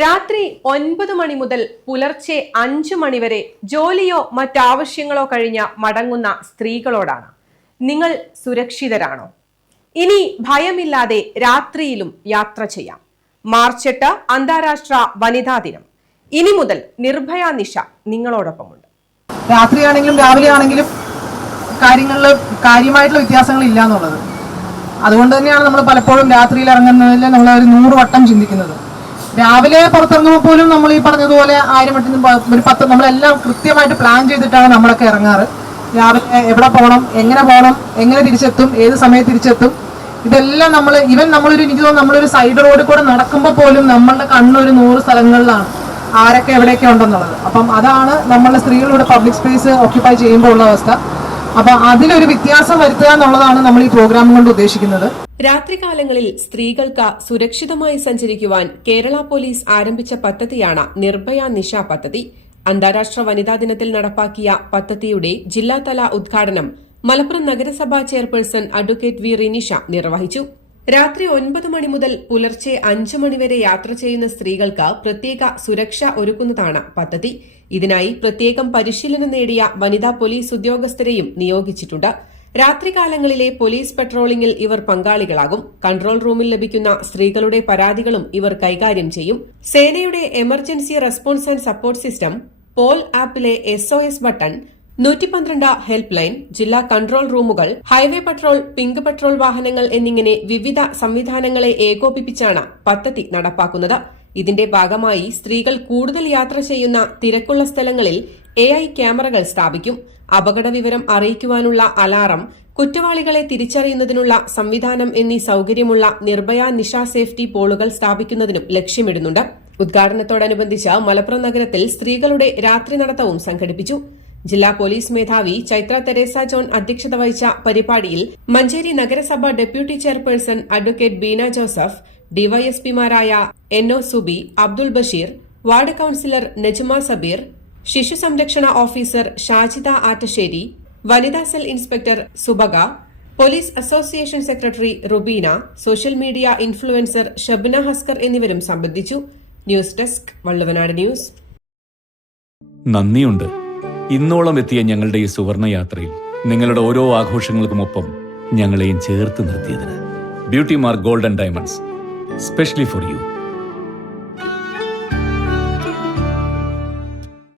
രാത്രി 9 മണി മുതൽ പുലർച്ചെ 5 മണി വരെ ജോലിയോ മറ്റാവശ്യങ്ങളോ കഴിഞ്ഞ് മടങ്ങുന്ന സ്ത്രീകളോടാണ്, നിങ്ങൾ സുരക്ഷിതരാണോ? ഇനി ഭയമില്ലാതെ രാത്രിയിലും യാത്ര ചെയ്യാം. മാർച്ച് 8 അന്താരാഷ്ട്ര വനിതാ ദിനം. ഇനി മുതൽ നിർഭയ നിഷ നിങ്ങളോടൊപ്പമുണ്ട്. രാത്രിയാണെങ്കിലും രാവിലെ ആണെങ്കിലും കാര്യങ്ങളിൽ കാര്യമായിട്ടുള്ള വ്യത്യാസങ്ങൾ ഇല്ല എന്നുള്ളത്. അതുകൊണ്ട് തന്നെയാണ് നമ്മൾ പലപ്പോഴും രാത്രിയിൽ ഇറങ്ങുന്നതിൽ നമ്മൾ ഒരു 100 വട്ടം ചിന്തിക്കുന്നത്. രാവിലെ പുറത്തിറങ്ങുമ്പോൾ പോലും നമ്മൾ ഈ പറഞ്ഞതുപോലെ 1000 വട്ടം ഒരു 10 നമ്മളെല്ലാം കൃത്യമായിട്ട് പ്ലാൻ ചെയ്തിട്ടാണ് നമ്മളൊക്കെ ഇറങ്ങാറ്. രാവിലെ എവിടെ പോകണം, എങ്ങനെ തിരിച്ചെത്തും, ഏത് സമയത്ത് തിരിച്ചെത്തും, ഇതെല്ലാം നമ്മളൊരു എനിക്ക് തോന്നുന്നു നമ്മളൊരു സൈഡ് റോഡിൽ കൂടെ നടക്കുമ്പോൾ പോലും നമ്മളുടെ കണ്ണൊരു 100 സ്ഥലങ്ങളിലാണ് ആരൊക്കെ എവിടെയൊക്കെ ഉണ്ടെന്നുള്ളത്. അപ്പം അതാണ് നമ്മളുടെ സ്ത്രീകളുടെ പബ്ലിക് സ്പേസ് ഓക്യുപ്പൈ ചെയ്യുമ്പോൾ ഉള്ള അവസ്ഥ. അപ്പൊ അതിലൊരു വ്യത്യാസം വരുത്തുക എന്നുള്ളതാണ് നമ്മൾ ഈ പ്രോഗ്രാം കൊണ്ട് ഉദ്ദേശിക്കുന്നത്. രാത്രികാലങ്ങളിൽ സ്ത്രീകൾക്ക് സുരക്ഷിതമായി സഞ്ചരിക്കുവാൻ കേരള പോലീസ് ആരംഭിച്ച പദ്ധതിയാണ് നിർഭയ നിഷ പദ്ധതി. അന്താരാഷ്ട്ര വനിതാ ദിനത്തിൽ നടപ്പാക്കിയ പദ്ധതിയുടെ ജില്ലാതല ഉദ്ഘാടനം മലപ്പുറം നഗരസഭാ ചെയർപേഴ്സൺ അഡ്വക്കേറ്റ് വി റിനിഷ നിർവഹിച്ചു. രാത്രി 9 മണി മുതൽ പുലർച്ചെ 5 മണി വരെ യാത്ര ചെയ്യുന്ന സ്ത്രീകൾക്ക് പ്രത്യേക സുരക്ഷ ഒരുക്കുന്നതാണ് പദ്ധതി. ഇതിനായി പ്രത്യേകം പരിശീലനം നേടിയ വനിതാ പോലീസ് ഉദ്യോഗസ്ഥരെയും നിയോഗിച്ചിട്ടുണ്ട്. രാത്രികാലങ്ങളിലെ പോലീസ് പട്രോളിംഗിൽ ഇവർ പങ്കാളികളാകും. കൺട്രോൾ റൂമിൽ ലഭിക്കുന്ന സ്ത്രീകളുടെ പരാതികളും ഇവർ കൈകാര്യം ചെയ്യും. സേനയുടെ emergency response and support system, POL ആപ്പിലെ SOS ബട്ടൺ, 112 ഹെൽപ്പ് ലൈൻ, ജില്ലാ കൺട്രോൾ റൂമുകൾ, ഹൈവേ പട്രോൾ, പിങ്ക് പട്രോൾ വാഹനങ്ങൾ എന്നിങ്ങനെ വിവിധ സംവിധാനങ്ങളെ ഏകോപിപ്പിച്ചാണ് പദ്ധതി നടപ്പാക്കുന്നത്. ഇതിന്റെ ഭാഗമായി സ്ത്രീകൾ കൂടുതൽ യാത്ര ചെയ്യുന്ന തിരക്കുള്ള സ്ഥലങ്ങളിൽ AI ക്യാമറകൾ സ്ഥാപിക്കും. അപകട വിവരം അറിയിക്കുവാനുള്ള അലാറം, കുറ്റവാളികളെ തിരിച്ചറിയുന്നതിനുള്ള സംവിധാനം എന്നീ സൌകര്യമുള്ള നിർഭയ നിഷ സേഫ്റ്റി പോളുകൾ സ്ഥാപിക്കുന്നതിനും ലക്ഷ്യമിടുന്നുണ്ട്. ഉദ്ഘാടനത്തോടനുബന്ധിച്ച് മലപ്പുറം നഗരത്തിൽ സ്ത്രീകളുടെ രാത്രി നടത്തവും സംഘടിപ്പിച്ചു. ജില്ലാ പോലീസ് മേധാവി ചൈത്ര തെരേസ ജോൺ അധ്യക്ഷത വഹിച്ച പരിപാടിയിൽ മഞ്ചേരി നഗരസഭ deputy chairperson advocate Beena Joseph, ഡിവൈഎസ്പിമാരായ NO Subi, Abdul Basheer, ward councillor Najma Sabeer, ശിശു സംരക്ഷണ ഓഫീസർ ഷാജിദ ആറ്റശ്ശേരി, വനിതാ cell inspector Subaka, police association secretary Rubeena, social media influencer Shabna Hasker എന്നിവരും സംബന്ധിച്ചു. News desk, Valluvanad news. നന്ദിയുണ്ട്. ഇന്നോളം എത്തിയ ഞങ്ങളുടെ ഈ സുവർണ യാത്രയിൽ നിങ്ങളുടെ ഓരോ ആഘോഷങ്ങൾക്കുമൊപ്പം ഞങ്ങളെയും ചേർത്ത് നിർത്തിയതിന്. Beauty mark gold and diamonds, specially for U.